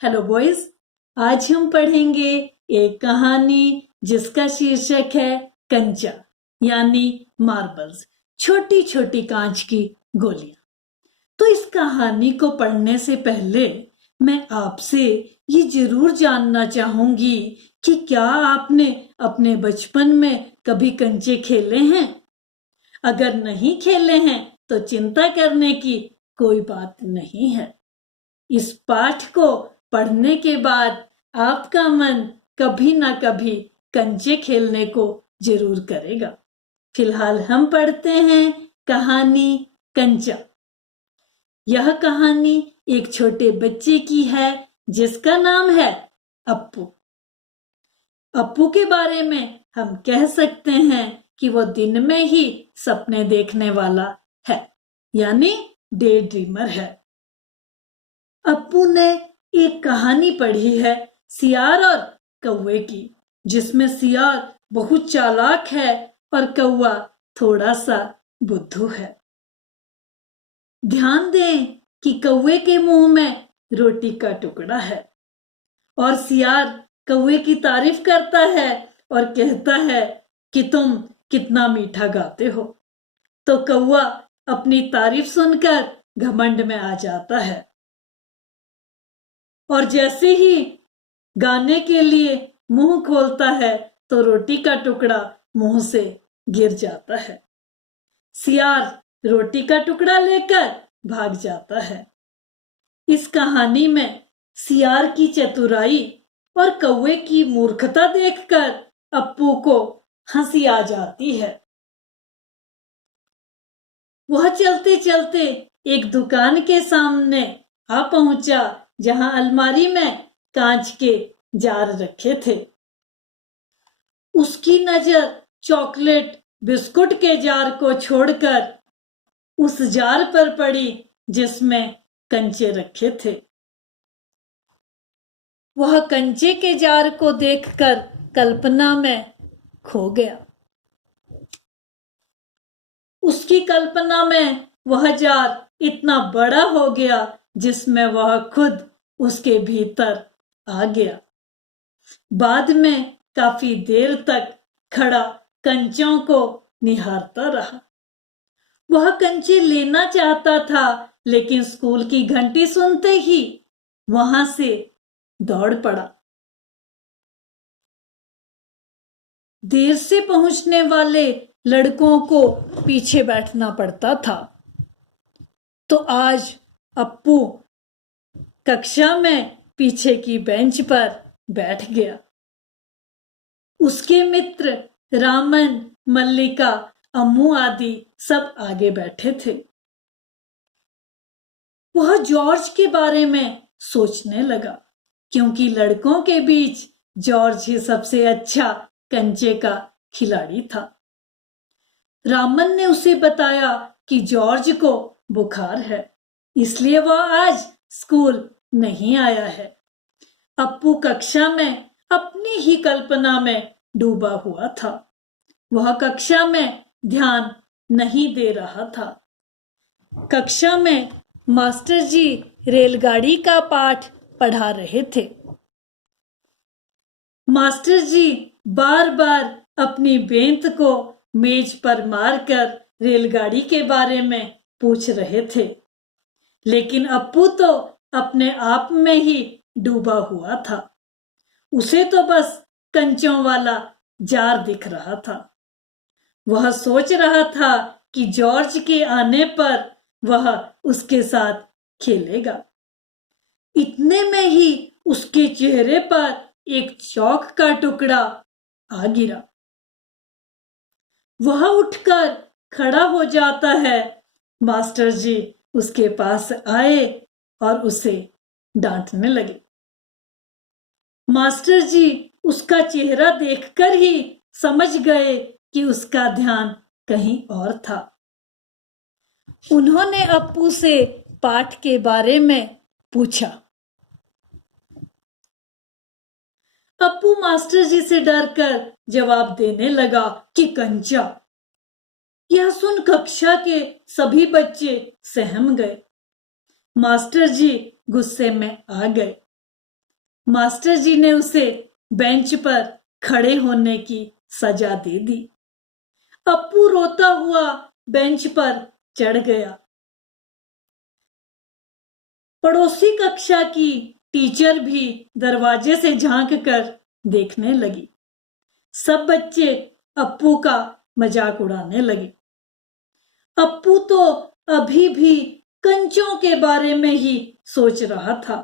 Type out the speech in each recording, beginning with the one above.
Hello boys, आज हम पढ़ेंगे एक कहानी जिसका शीर्षक है कंचा यानी मार्बल्स, छोटी छोटी कांच की गोलियां। तो इस कहानी को पढ़ने से पहले मैं आपसे ये जरूर जानना चाहूंगी कि क्या आपने अपने बचपन में कभी कंचे खेले हैं? अगर नहीं खेले हैं तो चिंता करने की कोई बात नहीं है। इस पाठ को पढ़ने के बाद आपका मन कभी ना कभी कंचे खेलने को जरूर करेगा। फिलहाल हम पढ़ते हैं कहानी कंचा। यह कहानी एक छोटे बच्चे की है जिसका नाम है अप्पू। अप्पू के बारे में हम कह सकते हैं कि वो दिन में ही सपने देखने वाला है, यानी डे ड्रीमर है। अप्पू ने एक कहानी पढ़ी है सियार और कौवे की, जिसमें सियार बहुत चालाक है और कौवा थोड़ा सा बुद्धू है। ध्यान दें कि कौवे के मुंह में रोटी का टुकड़ा है और सियार कौवे की तारीफ करता है और कहता है कि तुम कितना मीठा गाते हो। तो कौवा अपनी तारीफ सुनकर घमंड में आ जाता है और जैसे ही गाने के लिए मुंह खोलता है तो रोटी का टुकड़ा मुंह से गिर जाता है। सियार रोटी का टुकड़ा लेकर भाग जाता है। इस कहानी में सियार की चतुराई और कौवे की मूर्खता देखकर अप्पू को हंसी आ जाती है। वह चलते चलते एक दुकान के सामने आ पहुंचा जहां अलमारी में कांच के जार रखे थे। उसकी नजर चॉकलेट बिस्कुट के जार को छोड़कर उस जार पर पड़ी जिसमें कंचे रखे थे। वह कंचे के जार को देखकर कल्पना में खो गया। उसकी कल्पना में वह जार इतना बड़ा हो गया जिसमें वह खुद उसके भीतर आ गया। बाद में काफी देर तक खड़ा कंचों को निहारता रहा। वह कंचे लेना चाहता था, लेकिन स्कूल की घंटी सुनते ही वहां से दौड़ पड़ा। देर से पहुंचने वाले लड़कों को पीछे बैठना पड़ता था, तो आज अप्पू कक्षा में पीछे की बेंच पर बैठ गया। उसके मित्र रामन, मल्लिका, अम्मू आदि सब आगे बैठे थे। वह जॉर्ज के बारे में सोचने लगा, क्योंकि लड़कों के बीच जॉर्ज ही सबसे अच्छा कंचे का खिलाड़ी था। रामन ने उसे बताया कि जॉर्ज को बुखार है, इसलिए वह आज स्कूल नहीं आया है। अप्पू कक्षा में अपनी ही कल्पना में डूबा हुआ था। वह कक्षा में ध्यान नहीं दे रहा था। कक्षा में मास्टर जी रेलगाड़ी का पाठ पढ़ा रहे थे। मास्टर जी बार बार अपनी बेंत को मेज पर मारकर रेलगाड़ी के बारे में पूछ रहे थे, लेकिन अप्पू तो अपने आप में ही डूबा हुआ था। उसे तो बस कंचों वाला जार दिख रहा था। वह सोच रहा था कि जॉर्ज के आने पर वह उसके साथ खेलेगा। इतने में ही उसके चेहरे पर एक चौक का टुकड़ा आ गिरा। वह उठकर खड़ा हो जाता है। मास्टर जी उसके पास आए और उसे डांटने लगे। मास्टर जी उसका चेहरा देखकर ही समझ गए कि उसका ध्यान कहीं और था। उन्होंने अप्पू से पाठ के बारे में पूछा। अप्पू मास्टर जी से डरकर जवाब देने लगा कि कंचा। यह सुन कक्षा के सभी बच्चे सहम गए। मास्टर जी गुस्से में आ गए। मास्टर जी ने उसे बेंच पर खड़े होने की सजा दे दी। अप्पू रोता हुआ बेंच पर चढ़ गया। पड़ोसी कक्षा की टीचर भी दरवाजे से झांक कर देखने लगी। सब बच्चे अप्पू का मजाक उड़ाने लगे। अप्पू तो अभी भी कंचों के बारे में ही सोच रहा था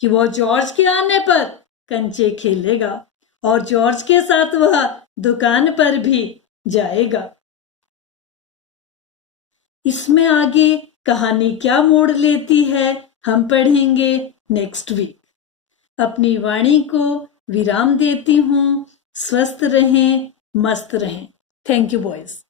कि वो जॉर्ज के आने पर कंचे खेलेगा और जॉर्ज के साथ वह दुकान पर भी जाएगा। इसमें आगे कहानी क्या मोड़ लेती है हम पढ़ेंगे नेक्स्ट वीक। अपनी वाणी को विराम देती हूँ। स्वस्थ रहें, मस्त रहें। Thank you boys.